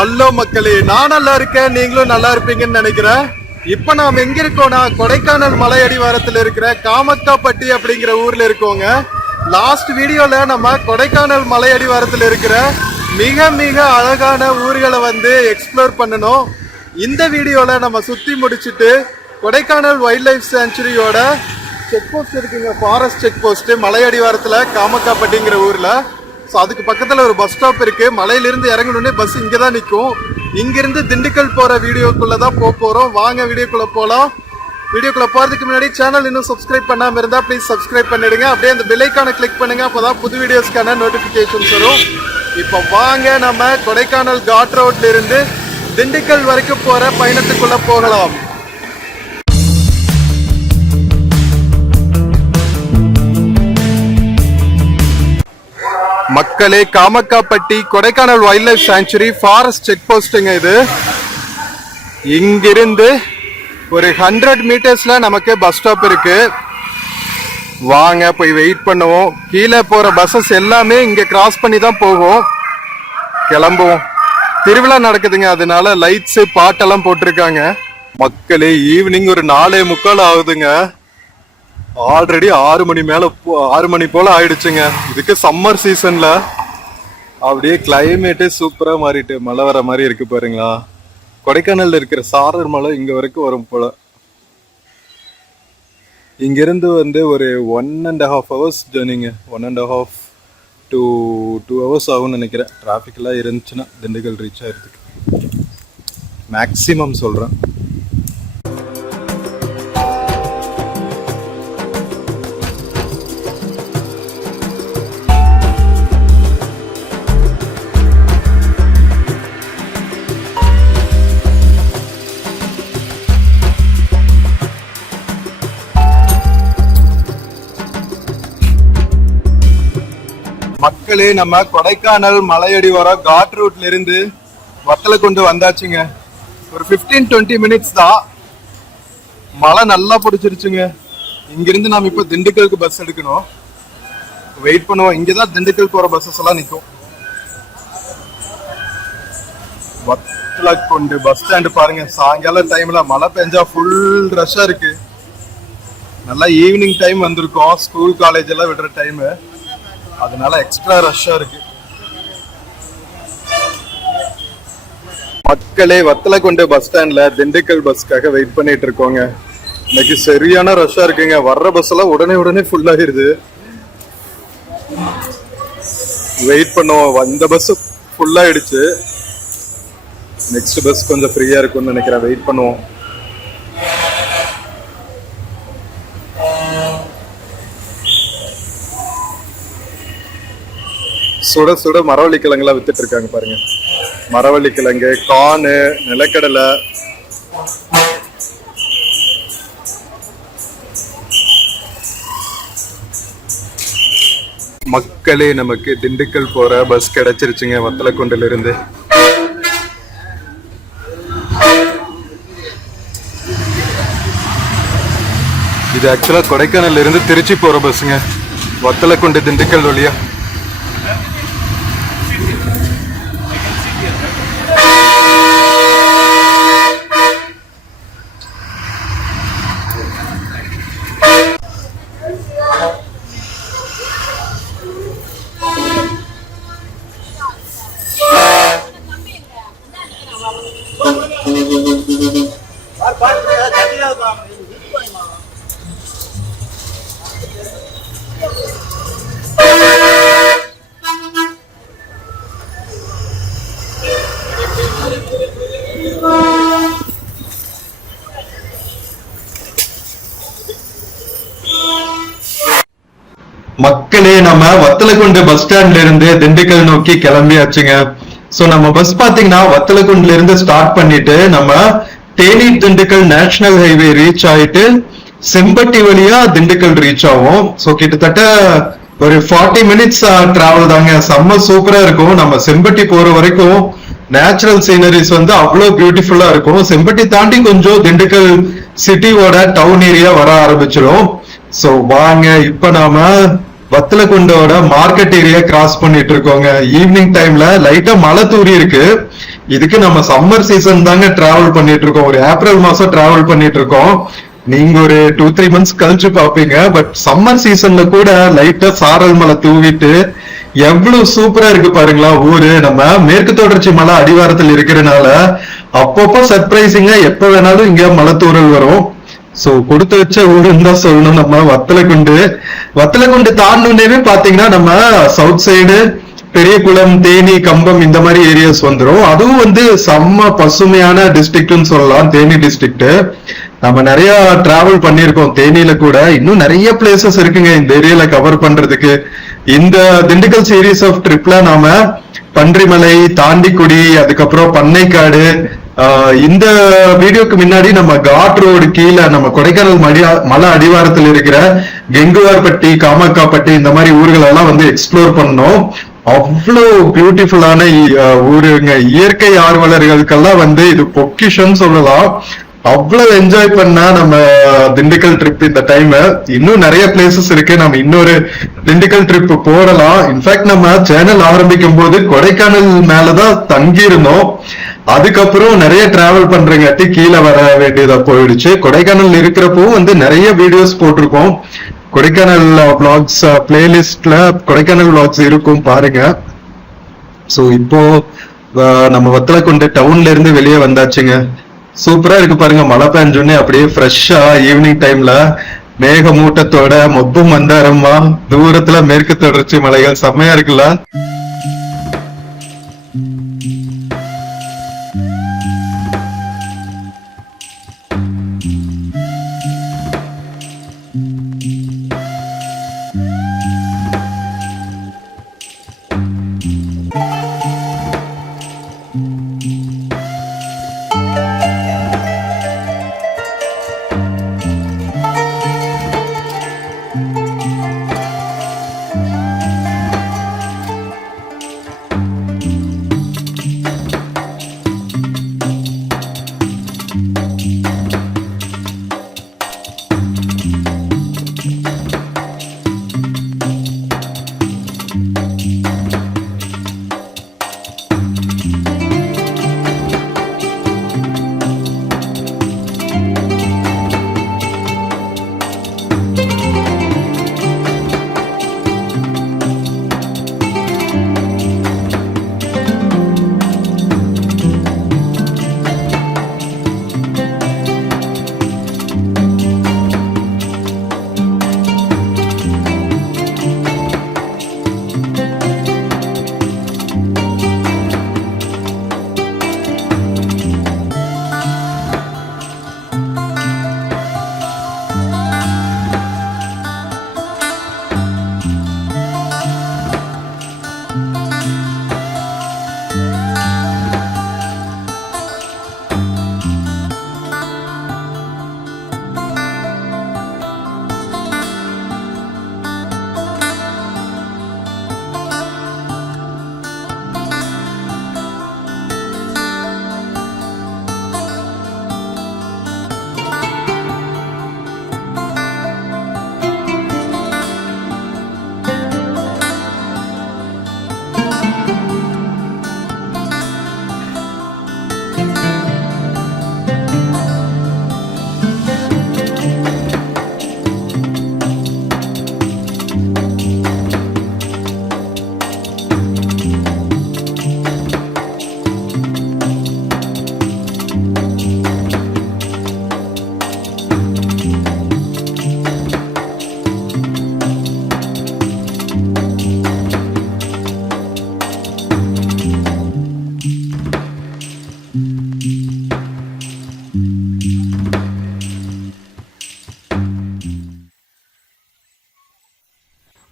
Hello மக்களே, நான் நல்லா இருக்கேன், நீங்களும் நல்லா இருப்பீங்கன்னு நினைக்கிறேன். இப்ப நாம் எங்க இருக்கோம்னா கொடைக்கானல் மலையடி வாரத்துல இருக்கிற காமக்காப்பட்டி அப்படிங்கிற ஊர்ல இருக்கோங்க. லாஸ்ட் வீடியோல நம்ம கொடைக்கானல் மலையடி வாரத்துல இருக்கிற மிக மிக அழகான ஊர்களை எக்ஸ்ப்ளோர் பண்ணணும். இந்த வீடியோல நம்ம சுத்தி முடிச்சுட்டு கொடைக்கானல் வைல்ட் லைஃப் சாங்சுரியோட செக் போஸ்ட் இருக்குங்க, ஃபாரஸ்ட் செக் போஸ்ட் மலையடி வாரத்துல காமக்காப்பட்டிங்கிற ஊர்ல. ஸோ அதுக்கு பக்கத்தில் ஒரு பஸ் ஸ்டாப் இருக்கு. மலையிலிருந்து இறங்கணுன்னே பஸ் இங்கே தான் நிற்கும். இங்கிருந்து திண்டுக்கல் போகிற வீடியோக்குள்ளே தான் போகிறோம். வாங்க வீடியோக்குள்ளே போகலாம். வீடியோக்குள்ளே போகிறதுக்கு முன்னாடி சேனல் இன்னும் சப்ஸ்கிரைப் பண்ணாமல் இருந்தால் ப்ளீஸ் சப்ஸ்கிரைப் பண்ணிடுங்க. அப்படியே அந்த பெல் ஐகானை கிளிக் பண்ணுங்க, அப்போ தான் புது வீடியோஸ்க்கான நோட்டிஃபிகேஷன்ஸ் வரும். இப்போ வாங்க நம்ம கொடைக்கானல் காட் ரோட்ல இருந்து திண்டுக்கல் வரைக்கும் போகிற பயணத்துக்குள்ளே போகலாம். மக்களே, Kamakkapatti Kodaikanal wild life sanctuary forest check போஸ்ட்டுங்க இது. இங்கிருந்து ஒரு 100 மீட்டர்ஸ்ல நமக்கு பஸ் ஸ்டாப் இருக்கு. வாங்க போய் வெயிட் பண்ணுவோம். கீழே போற பஸ்ஸஸ் எல்லாமே இங்க கிராஸ் பண்ணி தான் போகும். கிளம்புவோம். திருவிழா நடக்குதுங்க, அதனால லைட்ஸ் பாட்டெல்லாம் போட்டிருக்காங்க. மக்களே, ஈவினிங் ஒரு 4:45 ஆகுதுங்க. ஆல்ரெடி 6 மணி போல ஆயிடுச்சுங்க. இதுக்கு சம்மர் சீசன்ல அப்படியே கிளைமேட்டே சூப்பரா மாறிட்டு மழை வர மாதிரி இருக்கு பாருங்களா. கொடைக்கானல்ல இருக்கிற சாரர் மலை இங்க வரைக்கும் வரும் போல. இங்கிருந்து ஒரு 1.5 hours ஜர்னிங்க. 1.5 to 2 hours ஆகும்னு நினைக்கிறேன். டிராபிக் எல்லாம் இருந்துச்சுன்னா திண்டுக்கல் ரீச் ஆயிருக்கு. மேக்சிமம் சொல்றேன். மக்களே, நம்ம கொடைக்கானல் மலையடி வர காட் ரூட்ல இருந்து வத்தலை கொண்டு வந்தாச்சுங்க. ஒரு 15-20 மினிட்ஸ் தான். மழை நல்லா பிடிச்சிருச்சுங்க. இங்கிருந்து நாம இப்ப திண்டுக்கலுக்கு பஸ் எடுக்கணும். வெயிட் பண்ணுவோம். இங்கதான் திண்டுக்கல் போற பஸ்ஸஸ் எல்லாம் நிற்கும். வத்தலை கொண்டு பஸ் ஸ்டாண்டு பாருங்க. சாயங்கால டைம்ல மழை பெஞ்சா ஃபுல் ரஷ்ஷா இருக்கு. நல்லா ஈவினிங் டைம் வந்திருக்கோம். ஸ்கூல் காலேஜ் எல்லாம் விடுற டைம், அதனால எக்ஸ்ட்ரா ரஷ்ஷா இருக்கு. மக்களே, வத்தலை கொண்டு பஸ் ஸ்டாண்ட்ல திண்டுக்கல் பஸ்க்காக வெயிட் பண்ணிட்டு இருக்கோங்க. இன்னைக்கு சரியான ரஷ்ஷா இருக்குங்க. வர்ற பஸ் எல்லாம் உடனே ஃபுல் ஆகிருது. வெயிட் பண்ணுவோம். வந்த பஸ் ஃபுல் ஆயிடுச்சு. நெக்ஸ்ட் பஸ் கொஞ்சம் ஃப்ரீயா இருக்கும்னு நினைக்கிறேன். வெயிட் பண்ணுவோம். சுட சுட மரவள்ளி கிழங்குலாம் வித்துட்டு இருக்காங்க பாருங்க. மரவள்ளி கிழங்கு, கார்னு, நிலக்கடலை. மக்களே, நமக்கு திண்டுக்கல் போற பஸ் கிடைச்சிருச்சுங்க வத்தலக்குண்டில இருந்து. இது ஆக்சுவலா கொடைக்கானல்ல இருந்து திருச்சி போற பஸ்ஸுங்க. வத்தலக்குண்டு திண்டுக்கல் வழியா. மக்களே, நம்ம வத்தலக்குண்டு பஸ் ஸ்டாண்ட்ல இருந்து திண்டுக்கல் நோக்கி கிளம்பியாச்சுங்க. சோ நம்ம பஸ் பாத்தீங்கன்னா வத்தலக்குண்டுல இருந்து ஸ்டார்ட் பண்ணிட்டு நம்ம Theni Dindigul national highway reach ஆயிட்டு செம்பட்டி வழியா திண்டுக்கல் ரீச் ஆகும். சோ கிட்டத்தட்ட ஒரு 40 மினிட்ஸ் டிராவல் தாங்க. செம்ம சூப்பரா இருக்கும். நம்ம செம்பட்டி போற வரைக்கும் நேச்சுரல் சீனரிஸ் அவ்வளவு பியூட்டிஃபுல்லா இருக்கும். செம்பட்டி தாண்டி கொஞ்சம் திண்டுக்கல் சிட்டியோட டவுன் ஏரியா வர ஆரம்பிச்சிடும். சோ வாங்க இப்ப நாம வத்தலகுண்டோட மார்க்கெட் ஏரியா கிராஸ் பண்ணிட்டு இருக்கோங்க. ஈவினிங் டைம்ல லைட்டா மழை தூரி இருக்கு. இதுக்கு நம்ம சம்மர் சீசன் தாங்க டிராவல் பண்ணிட்டு இருக்கோம். ஒரு ஏப்ரல் மாசம் டிராவல் பண்ணிட்டு இருக்கோம். நீங்க ஒரு 2-3 months கழிச்சு பாப்பீங்க. பட் சம்மர் சீசன்ல கூட லைட்டா சாரல் மழை தூவிட்டு எவ்வளவு சூப்பரா இருக்கு பாருங்களா ஊரு. நம்ம மேற்கு தொடர்ச்சி மலை அடிவாரத்தில் இருக்கிறனால அப்பப்போ சர்ப்ரைசிங்கா எப்ப வேணாலும் இங்க மலை தூறல் வரும். சோ கொடுத்து வச்ச ஊருன்னு தான் சொல்லணும். நம்ம வத்தலகுண்டு தாண்டினே பாத்தீங்கன்னா நம்ம சவுத் சைடு பெரியகுளம், தேனி, கம்பம் இந்த மாதிரி ஏரியாஸ் வந்துரும். அதுவும் வந்து செம்ம பசுமையான டிஸ்ட்ரிக்ட்னு சொல்லலாம் தேனி டிஸ்ட்ரிக்ட். நம்ம நிறைய டிராவல் பண்ணிருக்கோம் தேனியில கூட. இன்னும் நிறைய பிளேசஸ் இருக்குங்க இந்த ஏரியால கவர் பண்றதுக்கு. இந்த திண்டுக்கல் சீரீஸ் ஆஃப் ட்ரிப்ல நாம பன்றிமலை, தாண்டிக்குடி, அதுக்கப்புறம் பண்ணைக்காடு, இந்த வீடியோக்கு முன்னாடி நம்ம காட் ரோடு கீழே நம்ம கொடைக்கானல் மலை அடிவாரத்தில் இருக்கிற கெங்குவார்பட்டி, காமாக்காப்பட்டி இந்த மாதிரி ஊர்கள் எல்லாம் வந்து எக்ஸ்ப்ளோர் பண்ணோம். அவ்வளோ பியூட்டிஃபுல்லான ஊருங்க. இயற்கை ஆர்வலர்களுக்கெல்லாம் வந்து இது பொக்கிஷன் சொல்லலாம். அவ்வளவு என்ஜாய் பண்ணா நம்ம திண்டுக்கல் ட்ரிப் இந்த டைம். இன்னும் நிறைய பிளேசஸ் இருக்கு. நம்ம இன்னொரு திண்டுக்கல் ட்ரிப் போடலாம். இன்ஃபேக்ட் நம்ம சேனல் ஆரம்பிக்கும் போது கொடைக்கானல் மேலதான் தங்கி இருந்தோம். அதுக்கப்புறம் நிறைய டிராவல் பண்றங்காட்டி கீழே வர வேண்டியதா போயிடுச்சு. கொடைக்கானல் இருக்கிறப்போ வந்து நிறைய வீடியோஸ் போட்டிருக்கோம். கொடைக்கானல் vlogs பிளேலிஸ்ட்ல கொடைக்கானல் vlogs இருக்கும் பாருங்க. சோ இப்போ நம்ம வத்தலகுண்டு டவுன்ல இருந்து வெளியே வந்தாச்சுங்க. சூப்பரா இருக்கு பாருங்க. மழை பெஞ்சோடனே அப்படியே ஃப்ரெஷ்ஷா ஈவினிங் டைம்ல மேகமூட்டத்தோட மொப்பு மந்தாரமா தூரத்துல மேற்கு தொடர்ச்சி மலைகள் செம்மையா இருக்குல்ல.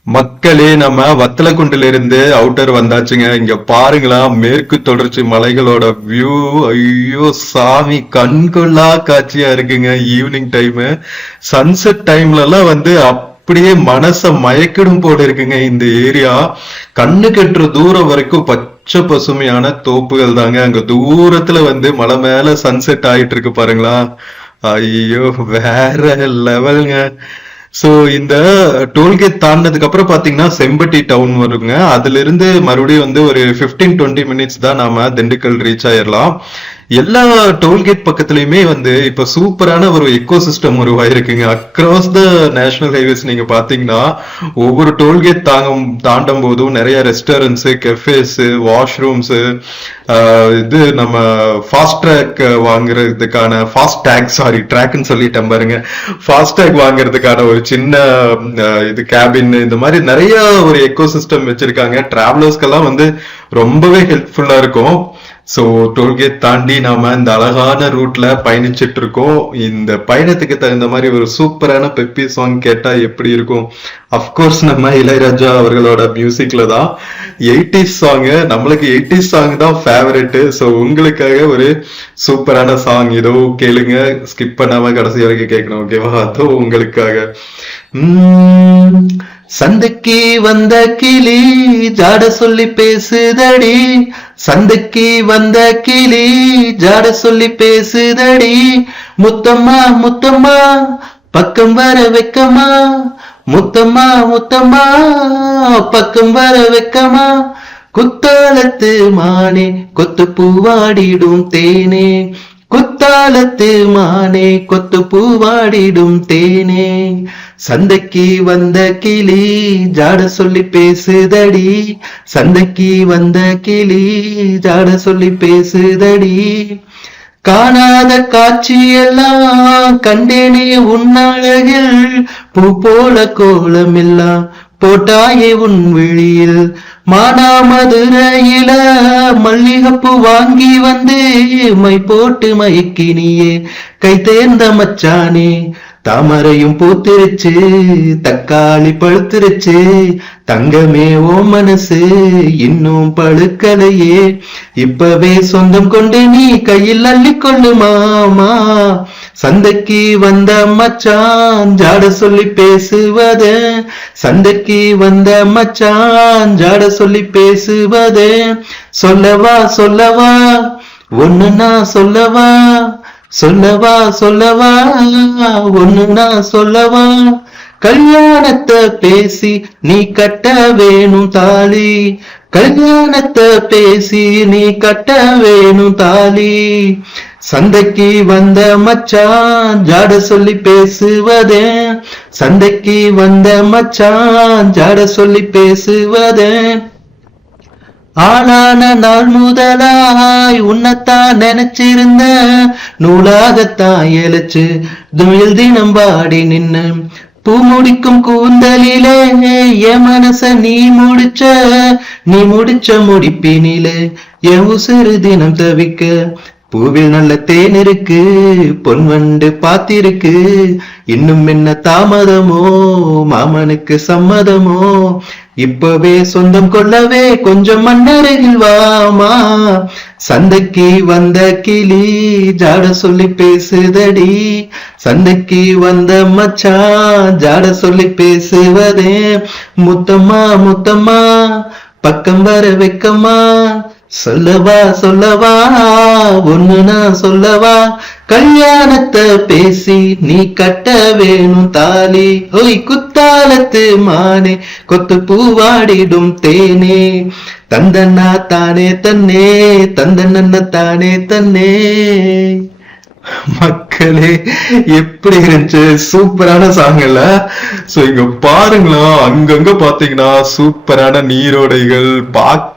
மக்களே, நம்ம வத்தலகுண்டுல இருந்து அவுட்டர் வந்தாச்சுங்க. இங்க பாருங்களா, மேற்கு தொடர்ச்சி மலைகளோட வியூ. ஐயோ சாமி, கண்கொள்ளா காட்சியா இருக்குங்க. ஈவினிங் டைம், சன்செட் டைம்ல எல்லாம் வந்து அப்படியே மனச மயக்கிடும் போல இருக்குங்க இந்த ஏரியா. கண்ணு கட்டுற தூரம் வரைக்கும் பச்சை பசுமையான தோப்புகள் தாங்க. அங்க தூரத்துல வந்து மலை மேல சன்செட் ஆயிட்டு இருக்கு பாருங்களா. ஐயோ வேற லெவலுங்க. சோ இந்த டோல்கேட் தாண்டினதுக்கு அப்புறம் பாத்தீங்கன்னா செம்பட்டி டவுன் வருங்க. அதுல இருந்து மறுபடியும் வந்து ஒரு 15-20 மினிட்ஸ் தான் நாம திண்டுக்கல் ரீச் ஆயிடலாம். எல்லா டோல்கேட் பக்கத்துலயுமே வந்து இப்ப சூப்பரான ஒரு எக்கோ சிஸ்டம் உருவாயிருக்குங்க. அக்ராஸ் த நேஷனல் ஹைவேஸ் நீங்க பாத்தீங்கன்னா ஒவ்வொரு டோல்கேட் தாண்டும் போதும் நிறைய ரெஸ்டாரண்ட்ஸ், கெஃபேஸ், வாஷ்ரூம்ஸ், இது நம்ம ஃபாஸ்ட் ட்ராக் வாங்குறதுக்கான ட்ராக்னு சொல்லிட்டேன் பாருங்க, ஃபாஸ்டேக் வாங்குறதுக்கான ஒரு சின்ன இது கேபின், இந்த மாதிரி நிறைய ஒரு எக்கோ சிஸ்டம் வச்சிருக்காங்க. டிராவலர்ஸ்க்கெல்லாம் வந்து ரொம்பவே ஹெல்ப்ஃபுல்லா இருக்கும். சோ டோல்கேட் தாண்டி நாம இந்த அழகான ரூட்ல பயணிச்சிட்டு இருக்கோம். இந்த பயணத்துக்கு தகுந்த மாதிரி ஒரு சூப்பரான பெப்பி சாங் கேட்டா எப்படி இருக்கும்? அப்கோர்ஸ் நம்ம இளையராஜா அவர்களோட மியூசிக்ல தான் 80s சாங். நம்மளுக்கு 80s சாங் தான் ஃபேவரட். சோ உங்களுக்காக ஒரு சூப்பரான சாங் இதோ கேளுங்க, ஸ்கிப் பண்ணாம கடைசி வரைக்கும் கேட்கணும், ஓகேவா? அதோ உங்களுக்காக. சந்தைக்கு வந்த கிளி ஜாட சொல்லி பேசுதடி, சந்தைக்கு வந்த கிளி ஜாட சொல்லி பேசுதடி, முத்தம்மா முத்தம்மா பக்கம் வர வெக்கமா, முத்தம்மா முத்தம்மா பக்கம் வர வெக்கமா, குத்தாலத்து மானே கொத்து பூவாடிடும் தேனே, குத்தாலத்து மானே கொத்து பூவாடிடும் தேனே, சந்தைக்கு வந்த கிளி ஜாட சொல்லி பேசுதடி, சந்தைக்கு வந்த கிளி ஜாட சொல்லி பேசுதடி, காணாத காட்சியெல்லாம் கண்டேனே உன்னழகில், பூ போல கோலமெல்லாம் போட்டாயே உன் விழியில், மானாமதுரையில மல்லிகைப்பூ வாங்கி வந்து மை போட்டு மயக்கினியே கை தேர்ந்த மச்சானே, தாமரையும் பூத்திருச்சு தக்காளி பழுத்திருச்சு, தங்கமே ஓ மனசு இன்னும் பழுக்கலையே, இப்பவே சொந்தம் கொண்டு நீ கையில் அள்ளிக்கொள்ளு மாமா, சந்தைக்கு வந்த மச்சான் ஜாட சொல்லி பேசுவத, சந்தைக்கு வந்த மச்சான் ஜாட சொல்லி பேசுவத, சொல்லவா சொல்லவா ஒன்னு நான் சொல்லவா, சொல்லவா சொல்லவா ஒன்னு நான் சொல்லவா, கல்யாணத்தை பேசி நீ கட்ட வேணும் தாலி, கல்யாணத்தை பேசி நீ கட்ட வேணும் தாலி, சந்தைக்கு வந்த மச்சான் ஜாட சொல்லி பேசுவதே, சந்தைக்கு வந்த மச்சான் ஜாட சொல்லி பேசுவதே, ஆளான நாள் முதலாய் உன்னைத்தான் நினைச்சிருந்த, நூலாகத்தான் எழுச்சு துயில் தினம் பாடி நின்னு, பூ முடிக்கும் கூந்தலிலே என் மனச நீ முடிச்ச முடிப்பினிலே என் உசுறு தினம் தவிக்க, பூவில் நல்ல தேன் இருக்கு பொன்வண்டு பாத்திருக்கு, இன்னும் என்ன தாமதமோ மாமனுக்கு சம்மதமோ, இப்பவே சொந்தம் கொள்ளவே கொஞ்சம் மண்ணருகில் வாமா, சந்தைக்கு வந்த கிளி ஜாட சொல்லி பேசுதடி, சந்தைக்கு வந்த மச்சான் ஜாட சொல்லி பேசுவதே, முத்தம்மா முத்தம்மா பக்கம் வர வெக்கமா, சொல்லவா சொல்லவா ஒன்னு நான் சொல்லவா, கல்யாணத்தை பேசி நீ கட்ட வேணும் தாலி, ஓய் குத்தாலத்து மானே கொத்து பூவாடிடும் தேனே, தந்தன்னா தானே தன்னே தந்தன்ன தானே தன்னே. மக்களே எப்படி இருந்துச்சு? சூப்பரான சாங் இல்ல? சோ இங்க பாருங்களா, அங்கங்க பாத்தீங்கன்னா சூப்பரான நீரோடைகள், பாக்குற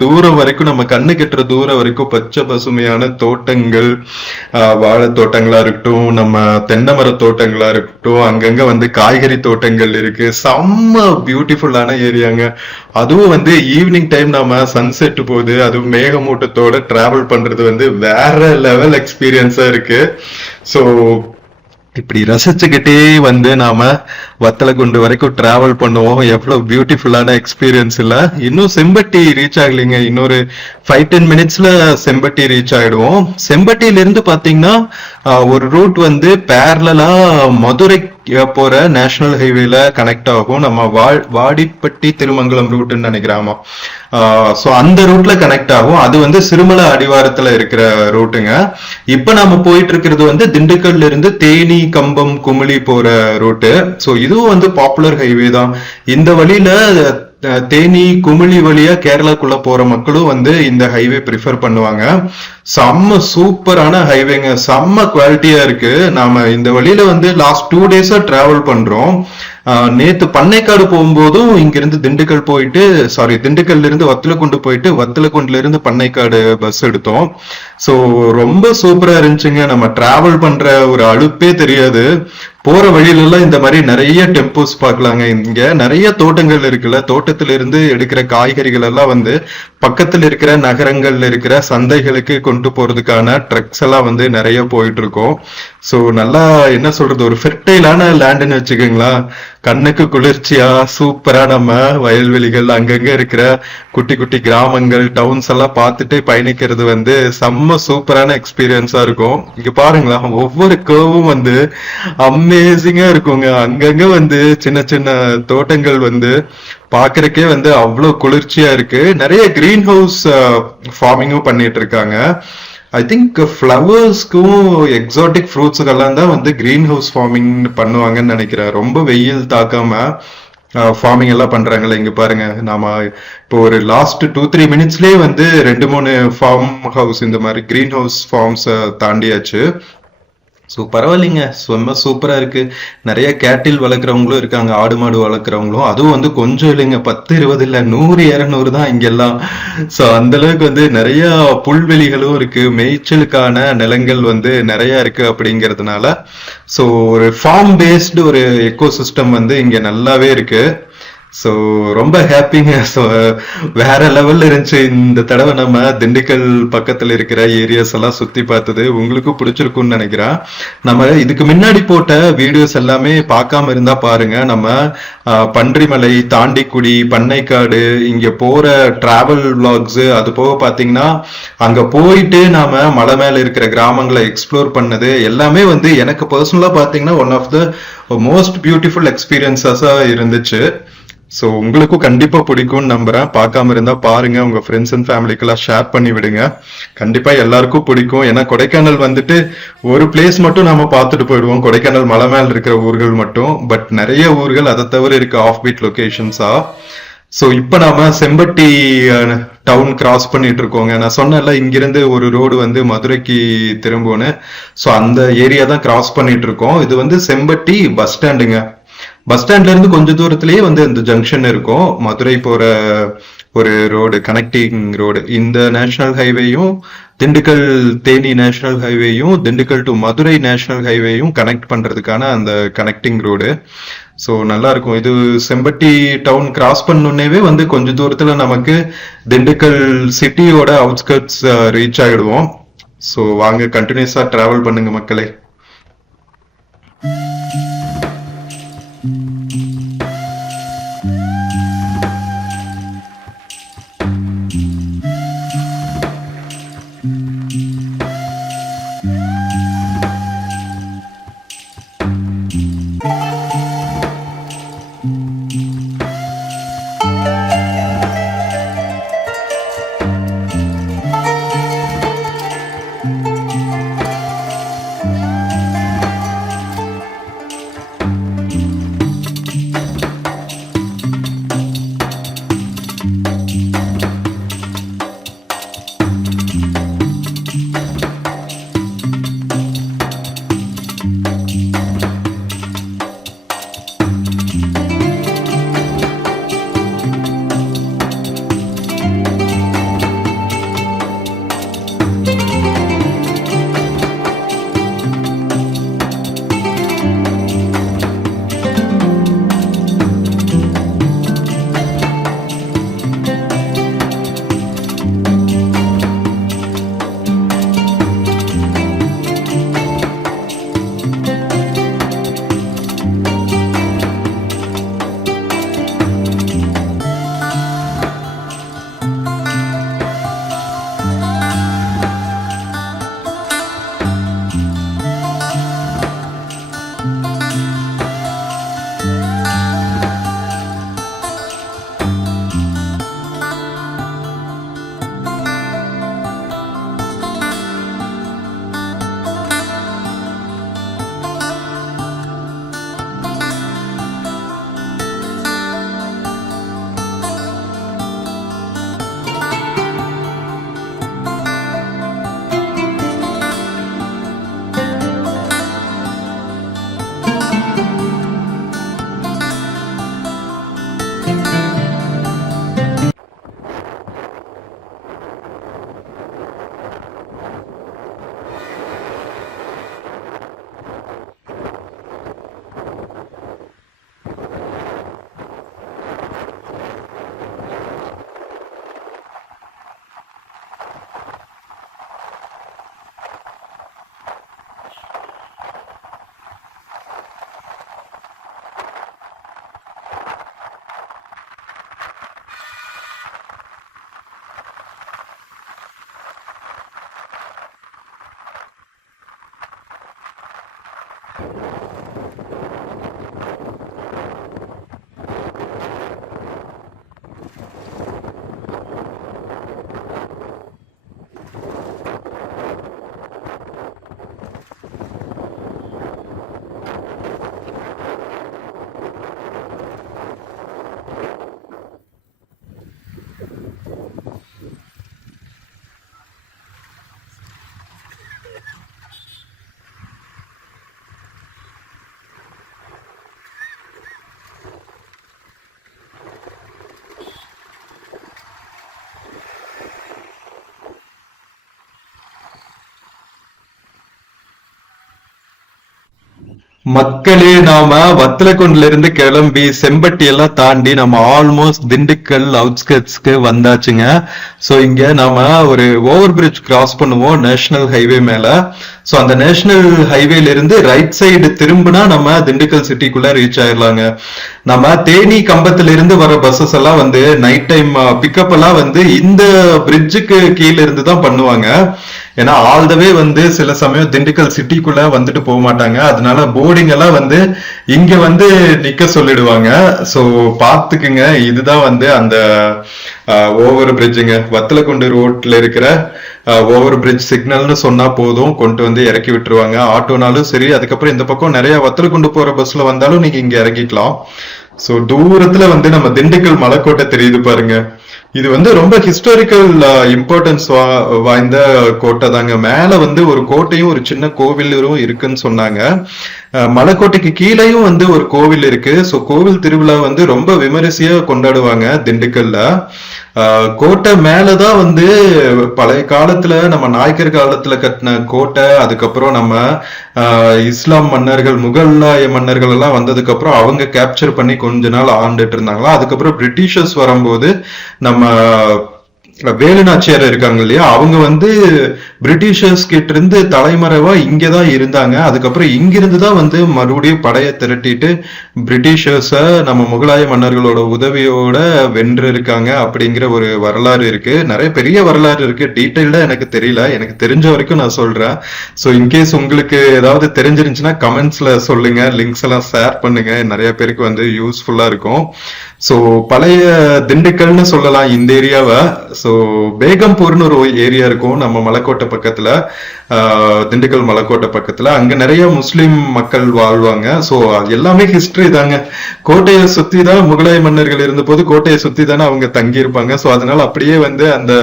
தூரம் வரைக்கும் நம்ம கண்ணு கெட்டுற தூரம் வரைக்கும் பச்சை பசுமையான தோட்டங்கள், வாழை தோட்டங்களா இருக்கட்டும், நம்ம தென்னை மர தோட்டங்களா இருக்கட்டும், அங்கங்க வந்து காய்கறி தோட்டங்கள் இருக்கு. செம்ம பியூட்டிஃபுல்லான ஏரியாங்க. அதுவும் வந்து ஈவினிங் டைம் நாம சன்செட் போகுது, அதுவும் மேகமூட்டத்தோட டிராவல் பண்றது வந்து வேற லெவல் எக்ஸ்பீரியன்ஸா இருக்கு. சோ இப்படி ரசிச்சுக்கிட்டே வந்து நாம வத்தலகுண்டு வரைக்கும் டிராவல் பண்ணுவோம். எவ்வளவு பியூட்டிஃபுல்லான எக்ஸ்பீரியன்ஸ் இல்ல? இன்னும் செம்பட்டி ரீச் ஆகலைங்க. இன்னொரு 5-10 மினிட்ஸ்ல செம்பட்டி ரீச் ஆயிடுவோம். செம்பட்டியில இருந்து பாத்தீங்கன்னா ஒரு ரூட் வந்து பேரலா மதுரைக்கு போற நேஷனல் ஹைவேல கனெக்ட் ஆகும். நம்ம வாடிப்பட்டி திருமங்கலம் ரூட்னு நினைக்கிறாமா. சோ அந்த ரூட்ல கனெக்ட் ஆகும். அது வந்து சிறுமலை அடிவாரத்துல இருக்கிற ரூட்டுங்க. இப்ப நாம போயிட்டு இருக்கிறது வந்து திண்டுக்கல்ல இருந்து தேனி, கம்பம், குமிளி போற ரூட்டு. சோ இதுவும் வந்து பாப்புலர் ஹைவே தான். இந்த வழியில தேனி, குமிளி வழியா கேரளாக்குள்ள போற மக்களும் வந்து இந்த ஹைவே ப்ரிஃபர் பண்ணுவாங்க. செம்ம சூப்பரான ஹைவேங்க, செம்ம குவாலிட்டியா இருக்கு. நாம இந்த வழியில வந்து லாஸ்ட் 2 டேஸா டிராவல் பண்றோம். நேத்து பண்ணைக்காடு போகும்போதும் இங்கிருந்து திண்டுக்கல் போயிட்டு, திண்டுக்கல்ல இருந்து வத்தலக்குண்டு போயிட்டு, வத்தலக்குண்டுல இருந்து பண்ணைக்காடு பஸ் எடுத்தோம். சோ ரொம்ப சூப்பரா இருந்துச்சுங்க. நம்ம டிராவல் பண்ற ஒரு அலுப்பே தெரியாது. போற வழியில எல்லாம் இந்த மாதிரி நிறைய டெம்போஸ் பார்க்கலாங்க. இங்க நிறைய தோட்டங்கள் இருக்குல்ல, தோட்டத்துல இருந்து எடுக்கிற காய்கறிகள் எல்லாம் வந்து பக்கத்துல இருக்கிற நகரங்கள்ல இருக்கிற சந்தைகளுக்கு கொண்டு போறதுக்கான ட்ரக்ஸ் எல்லாம் வந்து நிறைய போயிட்டு இருக்கோம். சோ நல்லா என்ன சொல்றது, ஒரு ஃபெர்டைலான லேண்டுன்னு வச்சுக்கோங்களா. கண்ணுக்கு குளிர்ச்சியா சூப்பரா நம்ம வயல்வெளிகள், அங்கங்க இருக்கிற குட்டி குட்டி கிராமங்கள், டவுன்ஸ் எல்லாம் பார்த்துட்டு பயணிக்கிறது வந்து செம்ம சூப்பரான எக்ஸ்பீரியன்ஸா இருக்கும். இங்க பாருங்களா, ஒவ்வொரு கேர்வும் வந்து அமேசிங்கா இருக்குங்க. அங்கங்க வந்து சின்ன சின்ன தோட்டங்கள் வந்து பாக்குறதுக்கே வந்து அவ்வளவு குளிர்ச்சியா இருக்கு. நிறைய கிரீன் ஹவுஸ் ஃபார்மிங்கும் பண்ணிட்டு இருக்காங்க. ஐ திங்க் ஃப்ளவர்ஸ்க்கும் எக்ஸாட்டிக் ஃப்ரூட்ஸுக்கெல்லாம் தான் வந்து கிரீன் ஹவுஸ் ஃபார்மிங் பண்ணுவாங்கன்னு நினைக்கிறேன். ரொம்ப வெயில் தாக்காம ஃபார்மிங் எல்லாம் பண்றாங்கல்ல. இங்க பாருங்க, நாம இப்போ ஒரு லாஸ்ட் 2-3 மினிட்ஸ்லயே வந்து 2-3 ஃபார்ம் ஹவுஸ், இந்த மாதிரி கிரீன் ஹவுஸ் ஃபார்ம்ஸ் தாண்டியாச்சு. ஸோ பரவாயில்லைங்க, ரொம்ப சூப்பரா இருக்கு. நிறைய கேட்டில் வளர்க்குறவங்களும் இருக்காங்க, ஆடு மாடு வளர்க்குறவங்களும். அதுவும் வந்து கொஞ்சம் இல்லைங்க, 10-20 இல்ல 100-200 தான் இங்கெல்லாம். ஸோ அந்த அளவுக்கு வந்து நிறைய புல்வெளிகளும் இருக்கு, மேய்ச்சலுக்கான நிலங்கள் வந்து நிறைய இருக்கு. அப்படிங்கிறதுனால ஸோ ஒரு ஃபார்ம் பேஸ்டு ஒரு எக்கோ சிஸ்டம் வந்து இங்க நல்லாவே இருக்கு. ஸோ ரொம்ப ஹாப்பிங்க. ஸோ வேற லெவல்ல இருந்துச்சு இந்த தடவை. நம்ம திண்டுக்கல் பக்கத்துல இருக்கிற ஏரியாஸ் எல்லாம் சுத்தி பார்த்தது உங்களுக்கும் பிடிச்சிருக்கும்னு நினைக்கிறேன். நம்ம இதுக்கு முன்னாடி போட்ட வீடியோஸ் எல்லாமே பார்க்காம இருந்தா பாருங்க. நம்ம பன்றிமலை, தாண்டிக்குடி, பண்ணைக்காடு, இங்க போற டிராவல் விளாக்ஸ், அது போக பாத்தீங்கன்னா அங்க போயிட்டு நாம மலை மேல இருக்கிற கிராமங்களை எக்ஸ்ப்ளோர் பண்ணது எல்லாமே வந்து எனக்கு பர்சனலா பாத்தீங்கன்னா one of the most beautiful எக்ஸ்பீரியன்ஸஸா இருந்துச்சு. ஸோ உங்களுக்கும் கண்டிப்பா பிடிக்கும்னு நம்புறேன். பார்க்காம இருந்தா பாருங்க, உங்க ஃப்ரெண்ட்ஸ் அண்ட் ஃபேமிலிக்கெல்லாம் ஷேர் பண்ணி விடுங்க. கண்டிப்பா எல்லாருக்கும் பிடிக்கும். ஏன்னா கொடைக்கானல் வந்துட்டு ஒரு பிளேஸ் மட்டும் நாம பார்த்துட்டு போயிடுவோம், கொடைக்கானல் மலை மேல இருக்கிற ஊர்கள் மட்டும். பட் நிறைய ஊர்கள் அதை தவிர இருக்க ஆஃப் பீட் லொகேஷன்ஸா. ஸோ இப்போ நாம செம்பட்டி டவுன் கிராஸ் பண்ணிட்டு இருக்கோங்க. நான் சொன்னேன்ல, இங்கிருந்து ஒரு ரோடு வந்து மதுரைக்கு திரும்புன்னு. ஸோ அந்த ஏரியா தான் கிராஸ் பண்ணிட்டு இருக்கோம். இது வந்து செம்பட்டி பஸ் ஸ்டாண்டுங்க. பஸ் ஸ்டாண்ட்ல இருந்து கொஞ்ச தூரத்திலேயே வந்து இந்த ஜங்ஷன் இருக்கும், மதுரை போற ஒரு ரோடு, கனெக்டிங் ரோடு. இந்த நேஷனல் ஹைவேயும் திண்டுக்கல் தேனி நேஷனல் ஹைவேயும் திண்டுக்கல் டு மதுரை நேஷனல் ஹைவேயும் கனெக்ட் பண்றதுக்கான அந்த கனெக்டிங் ரோடு. ஸோ நல்லா இருக்கும். இது செம்பட்டி டவுன் கிராஸ் பண்ணோன்னே வந்து கொஞ்ச தூரத்துல நமக்கு திண்டுக்கல் சிட்டியோட அவுட்ஸ்கர்ட்ஸ் ரீச் ஆகிடுவோம். ஸோ வாங்க கண்டினியூஸா டிராவல் பண்ணுங்க மக்களே. மக்களே, நாம வத்தலக்குண்டுல இருந்து கிளம்பி செம்பட்டி எல்லாம் தாண்டி நம்ம ஆல்மோஸ்ட் திண்டுக்கல் அவுட்ஸ்கட்ஸ்க்கு வந்தாச்சுங்க. சோ இங்க நாம ஒரு ஓவர் பிரிட்ஜ் கிராஸ் பண்ணுவோம் நேஷனல் ஹைவே மேல. சோ அந்த நேஷனல் ஹைவேல இருந்து ரைட் சைடு திரும்பினா நம்ம திண்டுக்கல் சிட்டிக்குள்ள ரீச் ஆயிடலாங்க. நம்ம தேனி கம்பத்துல இருந்து வர பஸ்ஸஸ் எல்லாம் வந்து நைட் டைம் பிக்கப் எல்லாம் வந்து இந்த பிரிட்ஜுக்கு கீழ இருந்து தான் பண்ணுவாங்க. ஏன்னா ஆல் த வே வந்து சில சமயம் திண்டுக்கல் சிட்டிக்குள்ள வந்துட்டு போக மாட்டாங்க. அதனால போர்டிங் எல்லாம் வந்து இங்க வந்து நிக்க சொல்லிடுவாங்க. சோ பாத்துக்குங்க, இதுதான் வந்து அந்த ஓவர் பிரிட்ஜுங்க. வத்தலக்குண்டு ரோட்ல இருக்கிற ஓவர் பிரிட்ஜ் சிக்னல்னு சொன்னா போதும், கொண்டு வந்து இறக்கி விட்டுருவாங்க. ஆட்டோனாலும் சரி, அதுக்கப்புறம் இந்த பக்கம் நிறைய வத்தலக்குண்டு போற பஸ்ல வந்தாலும் நீங்க இங்க இறங்கிக்கலாம். சோ தூரத்துல வந்து நம்ம திண்டுக்கல் மலைக்கோட்டை தெரியுது பாருங்க. இது வந்து ரொம்ப ஹிஸ்டாரிக்கல் இம்பார்ட்டன்ஸ் வாய்ந்த கோட்டை தாங்க. மேல வந்து ஒரு கோட்டையும் ஒரு சின்ன கோவிலும் இருக்குன்னு சொன்னாங்க. மலைக்கோட்டைக்கு கீழேயும் வந்து ஒரு கோவில் இருக்கு. சோ கோவில் திருவிழா வந்து ரொம்ப விமரிசையா கொண்டாடுவாங்க திண்டுக்கல்ல. கோட்டை மேலதான் வந்து பழைய காலத்துல நம்ம நாயக்கர் காலத்துல கட்டின கோட்டை. அதுக்கப்புறம் நம்ம இஸ்லாம் மன்னர்கள், முகலாய மன்னர்கள் எல்லாம் வந்ததுக்கு அப்புறம் அவங்க கேப்சர் பண்ணி கொஞ்ச நாள் ஆண்டுட்டு இருந்தாங்களா. அதுக்கப்புறம் பிரிட்டிஷர்ஸ் வரும்போது நம்ம வேலுநாச்சியார் இருக்காங்க இல்லையா, அவங்க வந்து பிரிட்டிஷர்ஸ் கிட்ட இருந்து தலைமறைவா இங்கதான் இருந்தாங்க. அதுக்கப்புறம் இங்கிருந்து தான் வந்து மறுபடியும் படைய திரட்டிட்டு பிரிட்டிஷர்ஸ நம்ம முகலாய மன்னர்களோட உதவியோட வென்று இருக்காங்க அப்படிங்கிற ஒரு வரலாறு இருக்கு. நிறைய பெரிய வரலாறு இருக்கு, டீட்டெயில்டா எனக்கு தெரியல, எனக்கு தெரிஞ்ச வரைக்கும் நான் சொல்றேன். ஸோ இன்கேஸ் உங்களுக்கு ஏதாவது தெரிஞ்சிருந்துச்சுன்னா கமெண்ட்ஸ்ல சொல்லுங்க, லிங்க்ஸ் எல்லாம் ஷேர் பண்ணுங்க, நிறைய பேருக்கு வந்து யூஸ்ஃபுல்லா இருக்கும். ஸோ பழைய திண்டுக்கல்னு சொல்லலாம் இந்த ஏரியாவை. ஸோ பேகம்பூர்னு ஒரு ஏரியா இருக்கும் நம்ம மலைக்கோட்டை பக்கத்துல, திண்டுக்கல் மலைக்கோட்டை பக்கத்துல. அங்க நிறைய முஸ்லிம் மக்கள் வாழ்வாங்க. ஸோ எல்லாமே ஹிஸ்டரி தாங்க. கோட்டையை சுத்தி தான் முகலாய மன்னர்கள் இருந்த போது கோட்டையை சுத்தி தானே அவங்க தங்கி இருப்பாங்க. ஸோ அதனால அப்படியே வந்து அந்த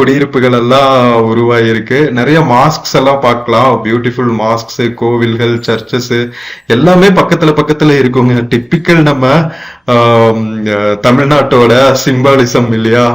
குடியிருப்புகள் எல்லாம் உருவாயிருக்கு. நிறைய மாஸ்க்ஸ் எல்லாம் பார்க்கலாம், பியூட்டிஃபுல் மாஸ்க்ஸ், கோவில்கள், சர்ச்சஸ் எல்லாமே பக்கத்துல பக்கத்துல இருக்குங்க. டிப்பிக்கல் நம்ம தமிழ்நாட்டோட சிம்பாலிசம் இல்லையா.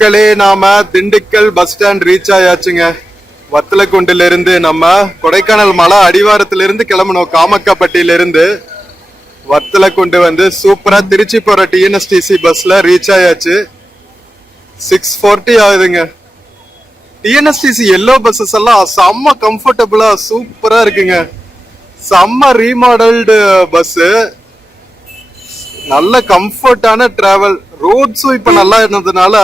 மக்களே, நாம திண்டுக்கல் பஸ் ஸ்டாண்ட் ரீச் ஆயாச்சுங்க. வத்தலக்குண்டுல இருந்து நம்ம கொடைக்கானல் மலை அடிவாரத்துல இருந்து கிளம்பணும். காமக்காப்பட்டியில இருந்து வத்தலக்குண்டு வந்து சூப்பரா திருச்சி போற டிஎன்எஸ்டிசி பஸ்ல ரீச் ஆயாச்சு. 6:40 ஆகுதுங்க. டிஎன்எஸ்டிசி எல்லோ பஸ்ஸஸ் எல்லாம் செம்ம கம்ஃபர்டபுளா சூப்பரா இருக்குங்க. செம்ம ரீமாடல்டு பஸ், நல்ல கம்ஃபர்டான டிராவல். ரோட்ஸும் இப்ப நல்லா இருந்ததுனால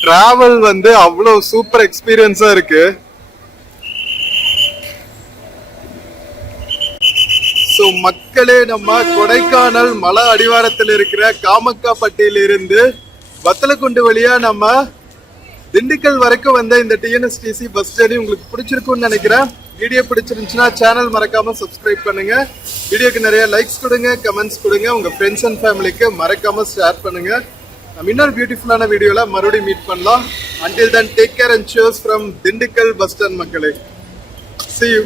டிராவல் வந்து அவ்வளவு சூப்பர் எக்ஸ்பீரியன்ஸா இருக்கு. சோ மக்களே, நம்ம கொடைக்கானல் மலை அடிவாரத்தில் இருக்கிற காமக்காப்பட்டியில இருந்து வத்தலக்குண்டு வழியா நம்ம திண்டுக்கல் வரைக்கும் வந்த இந்த டிஎன்எஸ்டிசி பஸ் ஜர்னி உங்களுக்கு பிடிச்சிருக்கும்னு நினைக்கிறேன். வீடியோ பிடிச்சிருந்துச்சுன்னா சேனல் மறக்காம சப்ஸ்கிரைப் பண்ணுங்க. வீடியோக்கு நிறைய லைக்ஸ் கொடுங்க, கமெண்ட்ஸ் கொடுங்க, உங்க ஃப்ரெண்ட்ஸ் அண்ட் ஃபேமிலிக்கு மறக்காம ஷேர் பண்ணுங்க. நம்ம இன்னொரு பியூட்டிஃபுல்லான வீடியோல மறுபடியும் மீட் பண்ணலாம். Until then, take care and cheers from Dindigul bus stand மக்களே. See you.